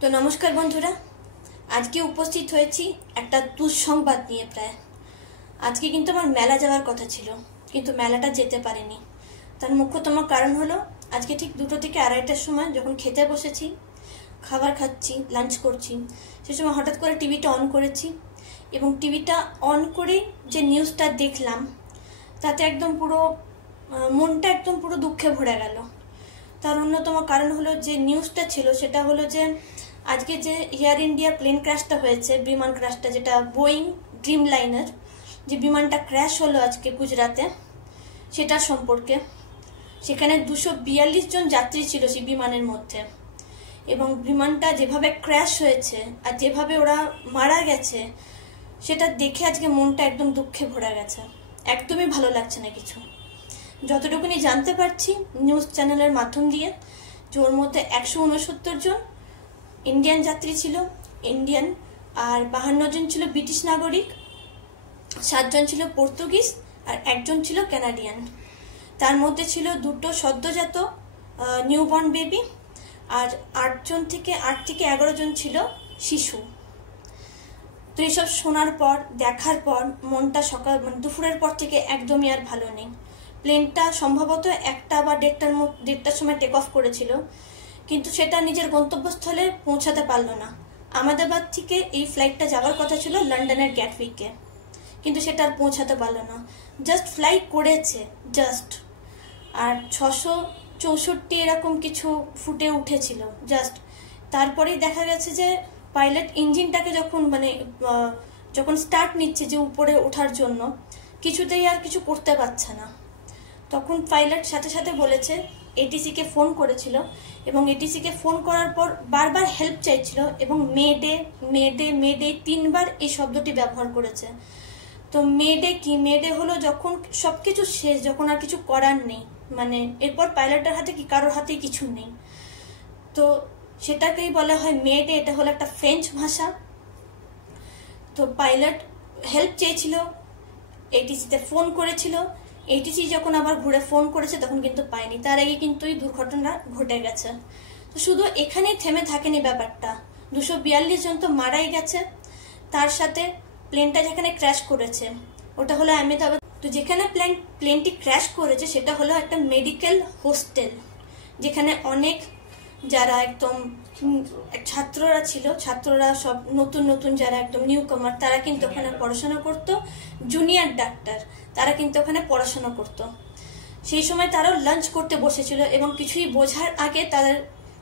তো নমস্কার বন্ধুরা, আজকে উপস্থিত হয়েছি একটা দুঃসংবাদ নিয়ে। আজকে কিন্তু আমার মেলা যাওয়ার কথা ছিল, কিন্তু মেলাটা যেতে পারিনি। তার মুখ্যতম কারণ হলো আজকে ঠিক 2টো থেকে 2:30টার সময় যখন খেতে বসেছি, খাবার খাচ্ছি, লাঞ্চ করছি, সে সময় হঠাৎ করে টিভিটা অন করেছি এবং টিভিটা অন করেই যে নিউজটা দেখলাম তাতে একদম পুরো মনটা একদম পুরো দুঃখে ভরে গেল। তার অন্যতম কারণ হলো যে নিউজটা ছিল সেটা হলো যে আজকে যে এয়ার ইন্ডিয়া প্লেন ক্র্যাশটা হয়েছে, বিমান ক্র্যাশটা, যেটা বোয়িং ড্রিম লাইনার যে বিমানটা ক্র্যাশ হলো আজকে গুজরাতে, সেটার সম্পর্কে। সেখানে 242 জন যাত্রী ছিল সেই বিমানের মধ্যে, এবং বিমানটা যেভাবে ক্র্যাশ হয়েছে আর যেভাবে ওরা মারা গেছে সেটা দেখে আজকে মনটা একদম দুঃখে ভরে গেছে। একদমই ভালো লাগছে না কিছু। যতটুকুনি জানতে পারছি নিউজ চ্যানেলের মাধ্যম দিয়ে, যে ওর মধ্যে 169 জন ইন্ডিয়ান যাত্রী ছিল, ইন্ডিয়ান, আর 52 জন ছিল ব্রিটিশ নাগরিক, 7 জন ছিল পর্তুগিজ, আর 1 জন ছিল কানাডিয়ান। তার মধ্যে ছিল 2টো সদ্যজাত নিউবর্ন বেবি, আর 8 থেকে 11 জন ছিল শিশু। তো এইসব শোনার পর, দেখার পর মনটা দুপুরের পর থেকে একদমই আর ভালো নেই। প্লেনটা সম্ভবত 1টা বা 1:30টার সময় টেক অফ করেছিল, কিন্তু সেটা নিজের গন্তব্যস্থলে পৌঁছাতে পারলো না। আহমেদাবাদ থেকে এই ফ্লাইটটা যাওয়ার কথা ছিল লন্ডনের গ্যাটউইকে, কিন্তু সেটা আর পৌঁছাতে পারলো না। জাস্ট ফ্লাই করেছে, জাস্ট। আর 664 এরকম কিছু ফুটে উঠেছিল জাস্ট। তারপরেই দেখা গেছে যে পাইলট ইঞ্জিনটাকে যখন স্টার্ট নিচ্ছে যে উপরে ওঠার জন্য, কিছুতেই আর কিছু করতে পারছে না। তখন পাইলট সাথে সাথে বলেছে, এটিসিকে ফোন করেছিল, এবং এটিসিকে ফোন করার পর বারবার হেল্প চাইছিল, এবং মেডে মেডে মেডে 3বার এই শব্দটি ব্যবহার করেছে। তো মেডে কি? মেডে হলো যখন সবকিছু শেষ, যখন আর কিছু করার নেই, এরপর পাইলটের হাতে কি কারোর হাতেই কিছু নেই, তো সেটাকেই বলা হয় মেডে। এটা হলো একটা ফ্রেঞ্চ ভাষা। তো পাইলট হেল্প চেয়েছিল, এটিসিতে ফোন করেছিল, এটিসি যখন আবার ঘুরে ফোন করেছে তখন কিন্তু পায়নি। তার আগে কিন্তু এই দুর্ঘটনা ঘটে গেছে। তো শুধু এখানেই থেমে থাকেনি ব্যাপারটা, 242 জন তো মারাই গেছে। তার সাথে প্লেনটা যেখানে ক্র্যাশ করেছে ওটা হলো আহমেদাবাদ। তো যেখানে প্লেনটি ক্র্যাশ করেছে সেটা হলো একটা মেডিকেল হোস্টেল, যেখানে অনেক যারা একদম ছাত্ররা ছিল, ছাত্ররা সব নতুন নতুন, যারা একদম নিউ কামার, তারা কিন্তু ওখানে পড়াশোনা করতো। জুনিয়র ডাক্তার, তারা কিন্তু ওখানে পড়াশোনা করতো। সেই সময় তারাও লাঞ্চ করতে বসেছিল, এবং কিছুই বোঝার আগে তাদের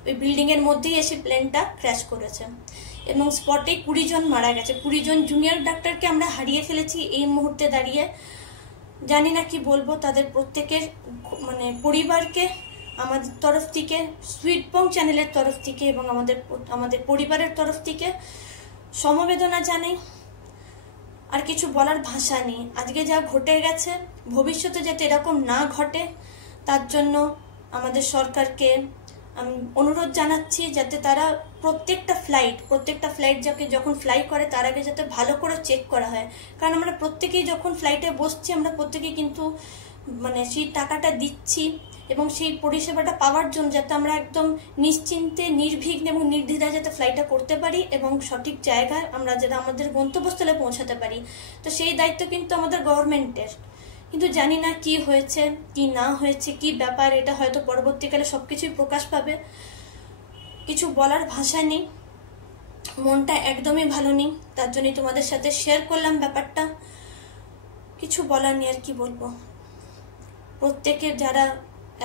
ওই বিল্ডিং এর মধ্যেই এসে প্লেনটা ক্র্যাশ করেছে, এবং স্পটে 20 জন মারা গেছে। 20 জন জুনিয়র ডাক্তারকে আমরা হারিয়ে ফেলেছি এই মুহূর্তে দাঁড়িয়ে। জানি না কি বলবো। তাদের প্রত্যেকের পরিবারকে আমাদের তরফ থেকে, সুইটবং চ্যানেলের তরফ থেকে, এবং আমাদের পরিবারের তরফ থেকে সমবেদনা জানাই। আর কিছু বলার ভাষা নেই। আজকে যা ঘটে গেছে, ভবিষ্যতে যাতে এরকম না ঘটে তার জন্য আমাদের সরকারকে আমি অনুরোধ জানাচ্ছি, যাতে তারা প্রত্যেকটা ফ্লাইট যখন ফ্লাই করে তার আগে যাতে ভালো করে চেক করা হয়। কারণ আমরা প্রত্যেকেই যখন ফ্লাইটে বসছি, আমরা প্রত্যেকেই কিন্তু সেই টাকাটা দিচ্ছি, এবং সেই পরিষেবাটা পাওয়ার জন্য যাতে আমরা একদম নিশ্চিন্তে, নির্বিঘ্নে এবং নির্দ্বিধায় যাতে ফ্লাইটটা করতে পারি, এবং সঠিক জায়গায় আমরা যাতে আমাদের গন্তব্যস্থলে পৌঁছাতে পারি। তো সেই দায়িত্ব কিন্তু আমাদের গভর্নমেন্টের। কিন্তু জানি না কি হয়েছে, কি না হয়েছে, কি ব্যাপার। এটা হয়তো পরবর্তীকালে সবকিছুই প্রকাশ পাবে। কিছু বলার ভাষা নেই, মনটা একদমই ভালো নেই। তার জন্যই তোমাদের সাথে শেয়ার করলাম ব্যাপারটা। কিছু বলার নেই, আর কি বলবো। প্রত্যেকের যারা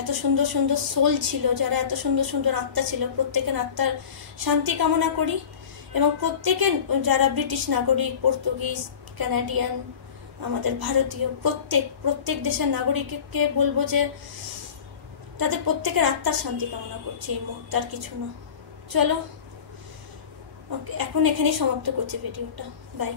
এত সুন্দর সুন্দর সোল ছিল, যারা এত সুন্দর সুন্দর আত্মা ছিল, প্রত্যেকের আত্মার শান্তি কামনা করি। এবং প্রত্যেকের যারা ব্রিটিশ নাগরিক, পর্তুগিজ, কানাডিয়ান, আমাদের ভারতীয়, প্রত্যেক দেশের নাগরিককে বলবো যে তাদের প্রত্যেকের আত্মার শান্তি কামনা করছি এই মুহূর্তে, আর কিছু না। চলো, এখন এখানেই সমাপ্ত করছি ভিডিওটা। বাই।